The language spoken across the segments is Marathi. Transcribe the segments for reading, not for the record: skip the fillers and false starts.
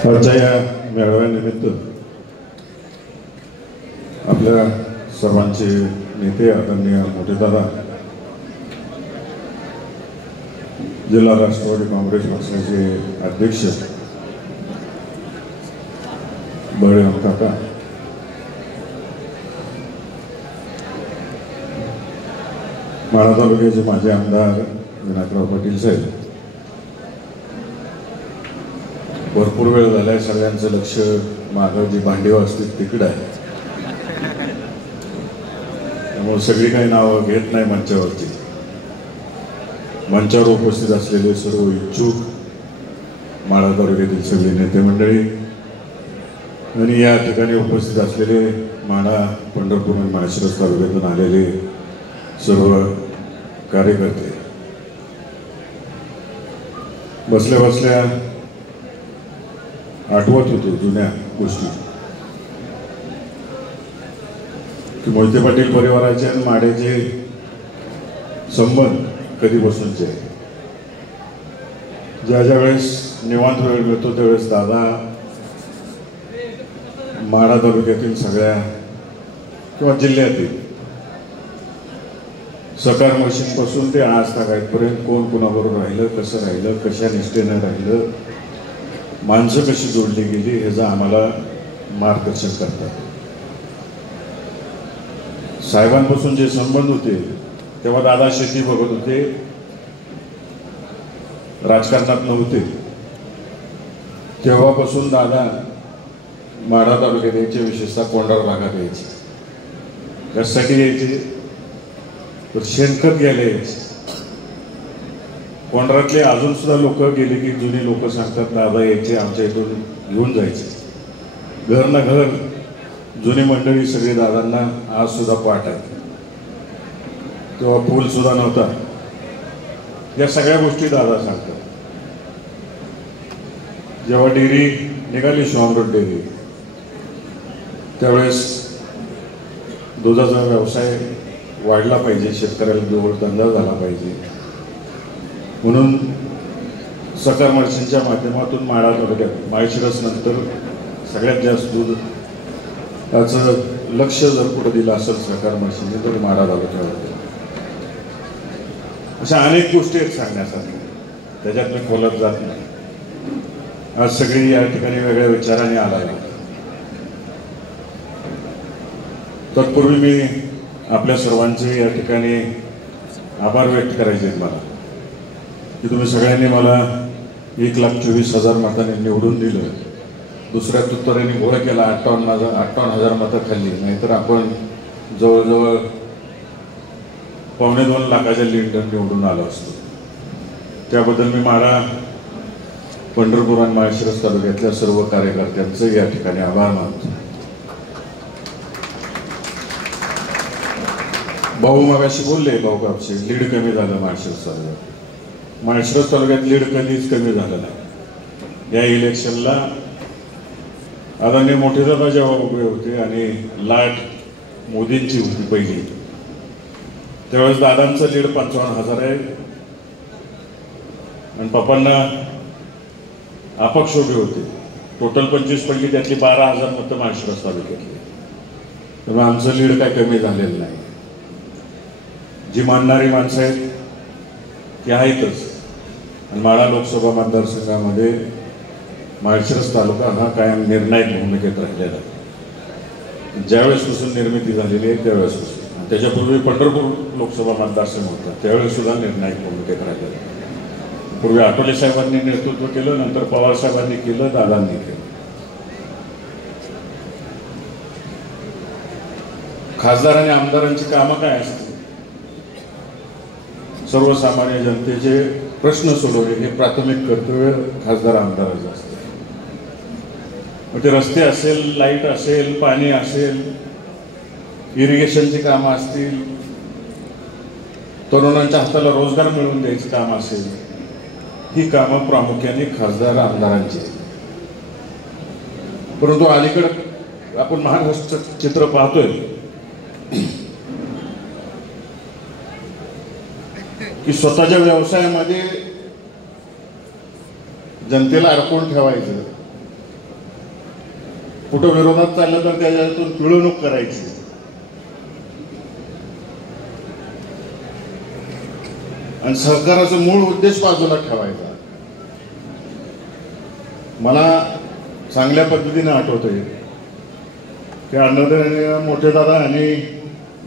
आजच्या या मेळाव्यानिमित्त आपल्या सर्वांचे नेते आदरणीय मोठेदादा जिल्हा राष्ट्रवादी काँग्रेस पक्षाचे अध्यक्ष बळीराम काका, माढा तालुक्याचे माजी आमदार विनायकराव पाटील साहेब, भरपूर वेळ झालाय, सगळ्यांचं लक्ष मागं जी भांडी असतील तिकडे आहे, त्यामुळे सगळी काही नावं घेत नाही मंचावरती. मंचावर उपस्थित असलेले सर्व इच्छुक माढा तालुक्यातील सगळे नेते मंडळी आणि या ठिकाणी उपस्थित असलेले माढा, पंढरपूर आणि माळशिरस तालुक्यातून आलेले सर्व कार्यकर्ते, बसल्या बसल्या आठवत होतो जुन्या गोष्टी की मोहिते पाटील परिवाराचे आणि माढ्याचे संबंध कधीपासूनचे. ज्या ज्या वेळेस निवांत वेळ मिळतो त्यावेळेस दादा माढा तालुक्यातील सगळ्या किंवा जिल्ह्यातील सकार मशीनपासून ते आज तागायतपर्यंत कोण कोणाबरोबर राहिलं, कसं राहिलं, कशा निष्ठेनं राहिलं, माणसं कशी जोडली गेली ह्याचं आम्हाला मार्गदर्शन करतात. साहेबांपासून जे संबंध होते तेव्हा दादा शेती बघत होते, राजकारणात नव्हते. तेव्हापासून दादा माढा तालुक्यात यायचे, विशेषतः कोंढार भागात यायचे. कशासाठी यायचे तर शेणखत घ्यायला यायचे. कोंढरातले अजून सुद्धा लोक गेले की जुनी लोक सांगतात दादा यायचे, आमच्या इथून घेऊन जायचे. घर ना घर जुनी मंडळी सगळी दादांना आज सुद्धा पाठ आहे. तेव्हा पूल सुद्धा नव्हता. या सगळ्या गोष्टी दादा सांगतात. जेव्हा डेअरी निघाली शॉमरोड डेअरी त्यावेळेस दुधाचा व्यवसाय वाढला पाहिजे, शेतकऱ्याला जोडधंदा झाला पाहिजे म्हणून सकार मर्चंटच्या माध्यमातून माढा तालुक्यात माळशिरस नंतर सगळ्यात जास्त दूधाचं लक्ष जर पुढे दिलं असेल सकार मर्चंटने तर माढा तालुक्यावर. अशा अनेक गोष्टी आहेत सांगण्यासाठी, त्याच्यात मी खोलात जात नाही. आज सगळी या ठिकाणी वेगळ्या विचाराने आलाय. तत्पूर्वी मी आपल्या सर्वांचे या ठिकाणी आभार व्यक्त करायचे आहेत मला की तुम्ही सगळ्यांनी मला 1,24,000 मतांनी निवडून दिलं. दुसऱ्या तुत्तरेने घोळ केला, 58,000 मतं खाल्ली, नाहीतर आपण जवळजवळ 2.25 लाखाच्या लीडर निवडून आलो असतो. त्याबद्दल मी माढा, पंढरपूर आणि माळशिरस तालुक्यातल्या सर्व कार्यकर्त्यांचे या ठिकाणी आभार मानतो. भाऊ मगाशी बोलले, भाऊ कापसे, लीड कमी झालं माळशिरस तालुक्यात. माळशिरस तालुक्यात लीड कधीच कमी झालं नाही. या इलेक्शनला आदरणीय मोठेदादा जेव्हा उभे होते आणि लाट मोदींची होती पहिली, त्यावेळेस दादांचं लीड 55,000 आहे आणि पप्पांना अपक्ष उभे होते. टोटल 25 पडली, त्यातली 12,000 मतं माळशिरस तालुक्यातली. त्यामुळे आमचं लीड काय कमी झालेलं नाही. जी मानणारी माणसं आहेत ती आहेतच. आणि माढा लोकसभा मतदारसंघामध्ये माळशिरस तालुका हा कायम निर्णायक भूमिकेत राहिलेला आहे. ज्यावेळेसपासून निर्मिती झालेली आहे त्यावेळेसपासून, त्याच्यापूर्वी पंढरपूर लोकसभा मतदारसंघ होता त्यावेळेस सुद्धा निर्णायक भूमिकेत राहिलेला आहे. पूर्वी आठवले साहेबांनी नेतृत्व केलं, नंतर पवार साहेबांनी केलं, दादांनी केलं. खासदार आणि आमदारांची कामं काय असते? सर्वसामान्य जनतेचे प्रश्न सोडवणे हे प्राथमिक कर्तव्य खासदार आमदाराचं असतं. मग ते रस्ते असेल, लाईट असेल, पाणी असेल, इरिगेशनची कामं असतील, तरुणांच्या हाताला रोजगार मिळवून द्यायची कामं असेल, ही कामं प्रामुख्याने खासदार आमदारांची. परंतु अलीकडे आपण महाराष्ट्र चित्र पाहतोय की स्वतःच्या व्यवसायामध्ये जनतेला अडकवून ठेवायचं कुठं विरोधात चाललं तर त्याच्यातून पिळवणूक करायची. आणि सहकाराचा मूळ उद्देश बाजूला ठेवायचा. मला चांगल्या पद्धतीने आठवतंय की अण्णादादा, मोठे दादा आणि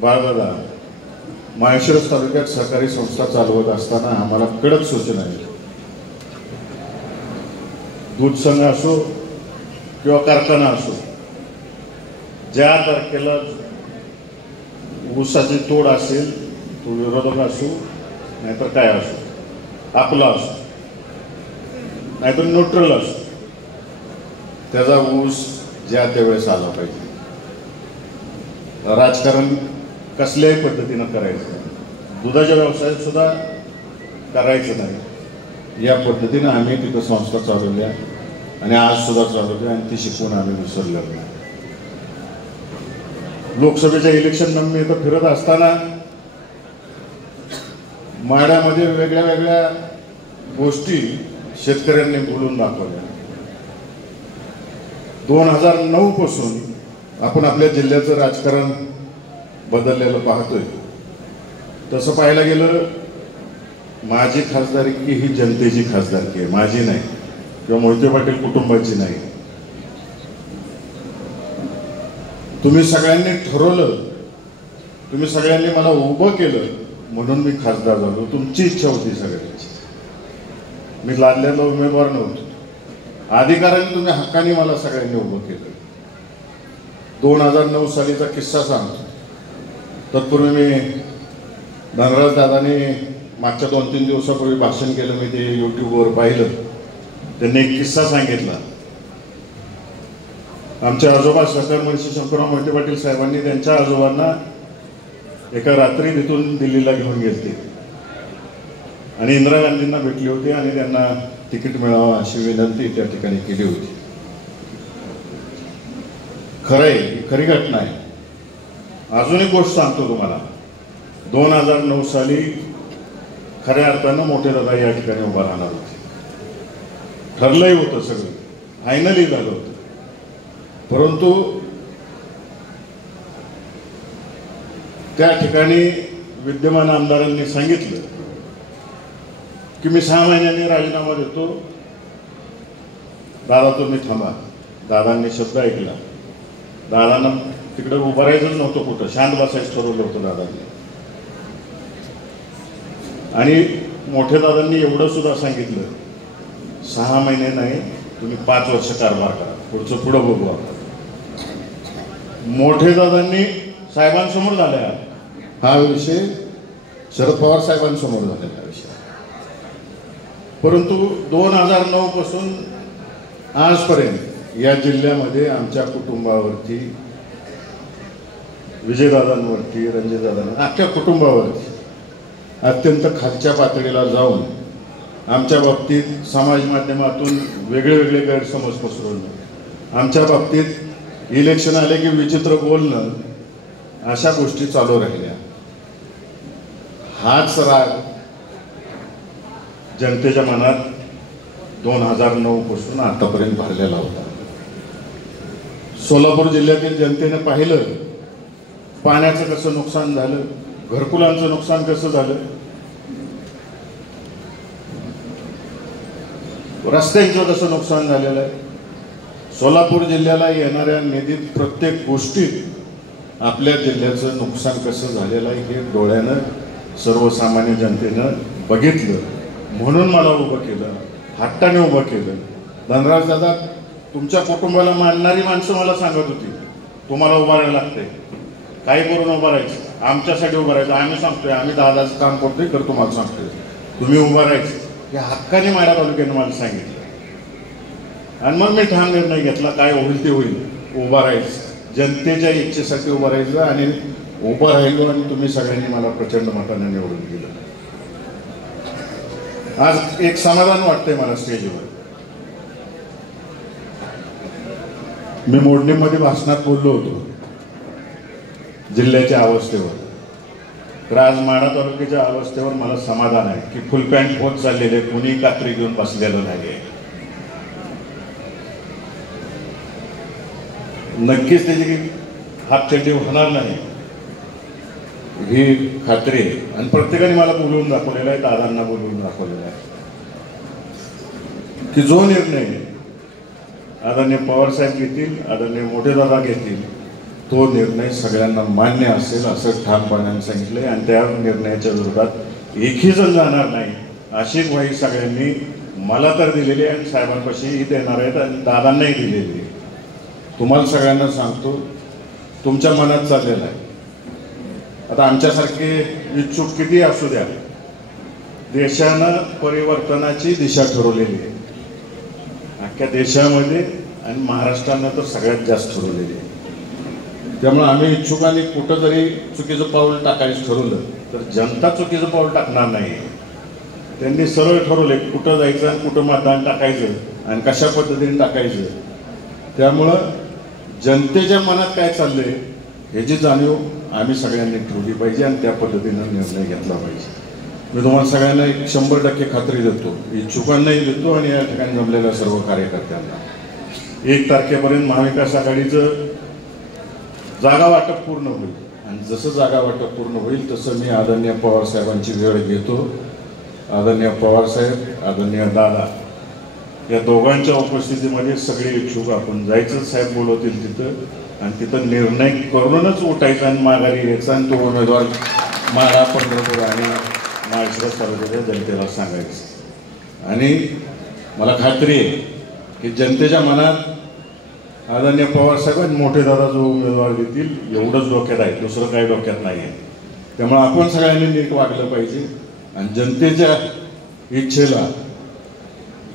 बाळदादा माळशिरस तालुक्यात सहकारी संस्था चालवत असताना आम्हाला कडक सूचना आहे. दूध संघ असो किंवा कारखाना असो, ज्या तारखेला ऊसाची तोड असेल तो विरोधक असो नाहीतर काय असो, आपला असो नाहीतर न्यूट्रल असो, त्याचा ऊस ज्या त्यावेळेस आला पाहिजे. राजकारण कसल्याही पद्धतीनं करायचं, दुधाच्या व्यवसायात सुद्धा करायचं नाही. या पद्धतीनं आम्ही तिथं संस्था चालवल्या आणि आज सुद्धा चालवल्या आणि ती शिकवून आम्ही विसरलेलो नाही. लोकसभेच्या इलेक्शन मी इथं फिरत असताना माड्यामध्ये वेगळ्या वेगळ्या गोष्टी शेतकऱ्यांनी बोलून दाखवल्या. 2009 पासून आपण आपल्या जिल्ह्याचं राजकारण बदललेलं पाहतोय. तसं पाहायला गेलं, माझी खासदारकी ही जनतेची खासदारकी आहे, माझी नाही किंवा मोहिते पाटील कुटुंबाची नाही. तुम्ही सगळ्यांनी ठरवलं, तुम्ही सगळ्यांनी मला उभं केलं म्हणून मी खासदार झालो. तुमची इच्छा होती सगळ्यांची. मी लादलेला उमेदवार नव्हतो. अधिकाराने तुम्ही हक्काने मला सगळ्यांनी उभं केलं. 2009 सालीचा किस्सा सांगतो. तत्पूर्वी मी धनराज दादाने मागच्या 2-3 दिवसापूर्वी भाषण केलं, मी ते युट्यूबवर पाहिलं. त्यांनी एक किस्सा सांगितला. आमचे आजोबा सहकार मंत्री शंकरराव मोहिते पाटील साहेबांनी त्यांच्या आजोबांना एका रात्री तिथून दिल्लीला घेऊन गेले आणि इंदिरा गांधींना भेटली होती आणि त्यांना तिकीट मिळावं अशी विनंती त्या ठिकाणी केली होती. खरंय, ही खरी घटना आहे. अजून एक गोष्ट सांगतो तुम्हाला. 2009 साली खऱ्या अर्थानं मोठे दादा या ठिकाणी उभा राहणार होते. ठरलंही होतं, सगळं फायनली झालं होतं. परंतु त्या ठिकाणी विद्यमान आमदारांनी सांगितलं की मी 6 महिन्यांनी राजीनामा देतो, दादा तुम्ही थांबा. दादांनी शब्द ऐकला. दादांना तिकडे उभं राहायचं नव्हतं, कुठं शांत बसायचं ठरवलं होतं दादांनी. आणि मोठ्या दादांनी एवढं सुद्धा सांगितलं, 6 महिने नाही तुम्ही 5 वर्ष कारभार करा, पुढचं पुढं बघू आपण. मोठे दादांनी साहेबांसमोर झाला हा विषय, शरद पवार साहेबांसमोर झालेला विषय. परंतु 2009 पासून आजपर्यंत या जिल्ह्यामध्ये आमच्या कुटुंबावरती, विजयदादांवरती, रणजितदादांवर, अख्ख्या कुटुंबावरती अत्यंत खालच्या पातळीला जाऊन आमच्या बाबतीत समाज माध्यमातून वेगळे वेगळे गैरसमज पसरवणं, आमच्या बाबतीत इलेक्शन आले की विचित्र बोलणं, अशा गोष्टी चालू राहिल्या. हाच राग जनतेच्या मनात 2009 पासून आतापर्यंत भरलेला होता. सोलापूर जिल्ह्यातील जनतेने पाहिलं पाण्याचं कसं नुकसान झालं, घरकुलांचं नुकसान कसं झालं, रस्त्यांचं कसं नुकसान झालेलं आहे. सोलापूर जिल्ह्याला येणाऱ्या निधीत प्रत्येक गोष्टीत आपल्या जिल्ह्याचं नुकसान कसं झालेलं आहे हे डोळ्यानं सर्वसामान्य जनतेनं बघितलं. म्हणून मला उभं केलं, हट्टाने उभं केलं. धनराज दादा, तुमच्या कुटुंबाला मानणारी माणसं मला सांगत होती तुम्हाला उभं राहायला लागते, काही करून उभं राहायचं, आमच्यासाठी उभं राहायचं. आम्ही सांगतोय, आम्ही दादाचं काम करतोय, तर तुम्हाला सांगतोय तुम्ही उभं राहायचं. हे हक्काने माड्या तालुक्यानं मला सांगितलं. आणि मग मी ठाम निर्णय घेतला, काय होईल ते होईल, उभं राहायचं, जनतेच्या इच्छेसाठी उभं राहायचं. आणि उभं राहिलो आणि तुम्ही सगळ्यांनी मला प्रचंड मताने निवडून दिलं. आज एक समाधान वाटतंय मला स्टेजवर. मी मोडणीमध्ये भाषणात बोललो होतो जिल्ह्याच्या अवस्थेवर, तर आज माढा तालुक्याच्या अवस्थेवर मला समाधान आहे की फुल पॅन्ट होत चाललेले, कुणी कात्री घेऊन बसलेलं नाही. नक्कीच त्याची हातचड्डी होणार नाही ही खात्री आहे. आणि प्रत्येकाने मला बोलवून दाखवलेलं आहे, दादांना बोलवून दाखवलेलं आहे की जो निर्णय आदरणीय पवारसाहेब घेतील, आदरणीय मोठे दादा घेतील, तो निर्णय सगळ्यांना मान्य असेल असं ठामपणाने सांगितलंय. आणि त्या निर्णयाच्या विरोधात एकही जण जाणार नाही अशी ग्वाही सगळ्यांनी मला तर दिलेली आहे आणि साहेबांपाशीही देणार आहेत आणि दादांनाही दिलेली आहे. तुम्हाला सगळ्यांना सांगतो, तुमच्या मनात चाललेलं आहे. आता आमच्यासारखे इच्छुक किती असू द्या, देशानं परिवर्तनाची दिशा ठरवलेली आहे अख्ख्या देशामध्ये आणि महाराष्ट्रानं तर सगळ्यात जास्त ठरवलेली आहे. त्यामुळे आम्ही इच्छुकांनी कुठं जरी चुकीचं पाऊल टाकायचं ठरवलं तर जनता चुकीचं पाऊल टाकणार नाही. त्यांनी सरळ ठरवले कुठं जायचं आणि कुठं मतदान टाकायचं आणि कशा पद्धतीने टाकायचं. त्यामुळं जनतेच्या मनात काय चाललंय ह्याची जाणीव आम्ही सगळ्यांनी ठेवली पाहिजे आणि त्या पद्धतीनं निर्णय घेतला पाहिजे. मी तुम्हाला सगळ्यांना 100% खात्री देतो, इच्छुकांनाही देतो आणि या ठिकाणी जमलेल्या सर्व कार्यकर्त्यांना 1 तारखेपर्यंत महाविकास आघाडीचं जागा वाटप पूर्ण होईल. आणि जसं जागा वाटप पूर्ण होईल तसं मी आदरणीय पवारसाहेबांची वेळ घेतो. आदरणीय पवारसाहेब, आदरणीय दादा या दोघांच्या उपस्थितीमध्ये सगळे इच्छुक आपण जायचं, साहेब बोलवतील तिथं आणि तिथं निर्णय करूनच उठायचा आणि माघारी यायचा आणि तो उमेदवार माळा, पंढरपूर आणि माळशिरस तालुक्याच्या जनतेला सांगायचं. आणि मला खात्री आहे की जनतेच्या मनात आदरणीय पवारसाहेब आणि मोठे दादा जो उमेदवार देतील एवढंच डोक्यात आहे, दुसरं काही डोक्यात नाही आहे. त्यामुळे आपण सगळ्यांनी नीट वागलं पाहिजे आणि जनतेच्या इच्छेला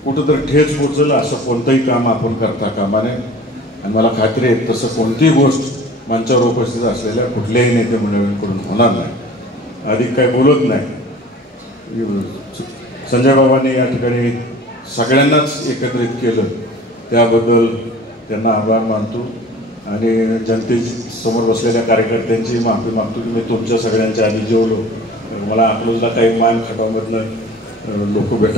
कुठंतरी ठेच पोचलं असं कोणतंही काम आपण करता कामा नये. आणि मला खात्री आहे तसं कोणतीही गोष्ट मंचावर उपस्थित असलेल्या कुठल्याही नेते मंडळींकडून होणार नाही. अधिक काही बोलत नाही. संजय बाबांनी या ठिकाणी सगळ्यांनाच एकत्रित केलं त्याबद्दल त्यांना आभार मानतो आणि जनतेची समोर बसलेल्या कार्यकर्त्यांची माफी मागतो की मी तुमच्या सगळ्यांच्या आधी जेवलो. मला अकलूजला काही मान खटावमधनं लोक भेटत